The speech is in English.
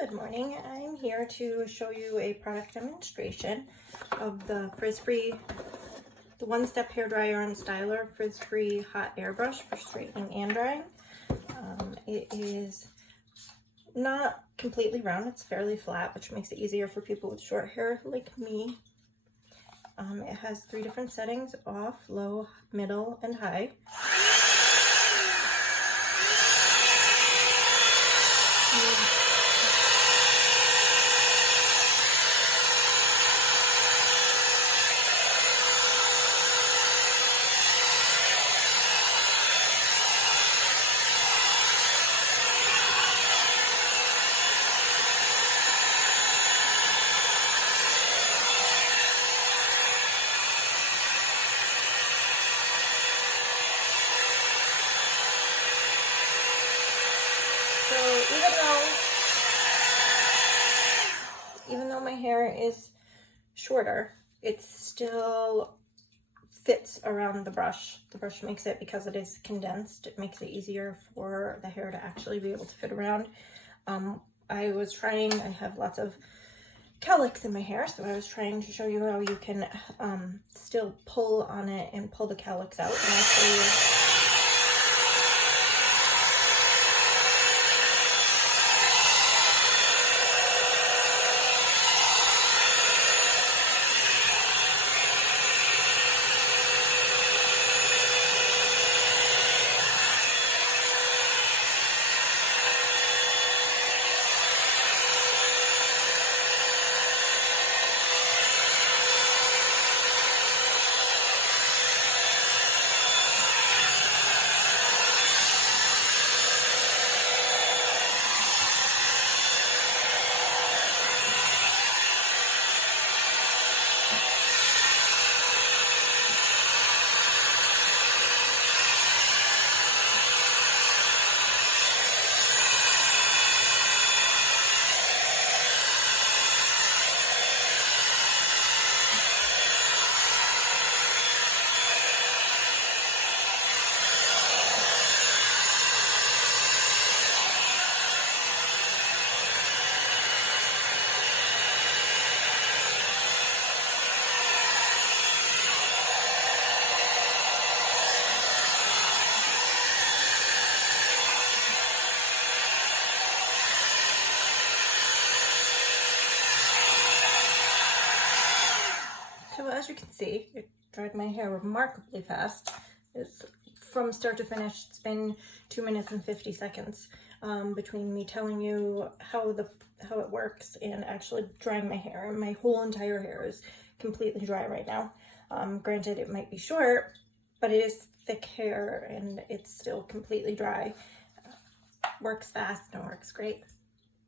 Good morning. I'm here to show you a product demonstration of the frizz-free, the one-step hair dryer and styler frizz-free hot air brush for straightening and drying. It is not completely round, it's fairly flat, which makes it easier for people with short hair like me. It has 3 different settings: off, low, middle, and high. So even though my hair is shorter, it still fits around the brush. The brush makes it, because it is condensed, it makes it easier for the hair to actually be able to fit around. I have lots of cowlicks in my hair, so I was trying to show you how you can still pull on it and pull the cowlicks out. And I'll show you. So as you can see, it dried my hair remarkably fast. From start to finish, it's been 2 minutes and 50 seconds between me telling you how it works and actually drying my hair. And my whole entire hair is completely dry right now. Granted, it might be short, but it is thick hair and it's still completely dry. Works fast and works great.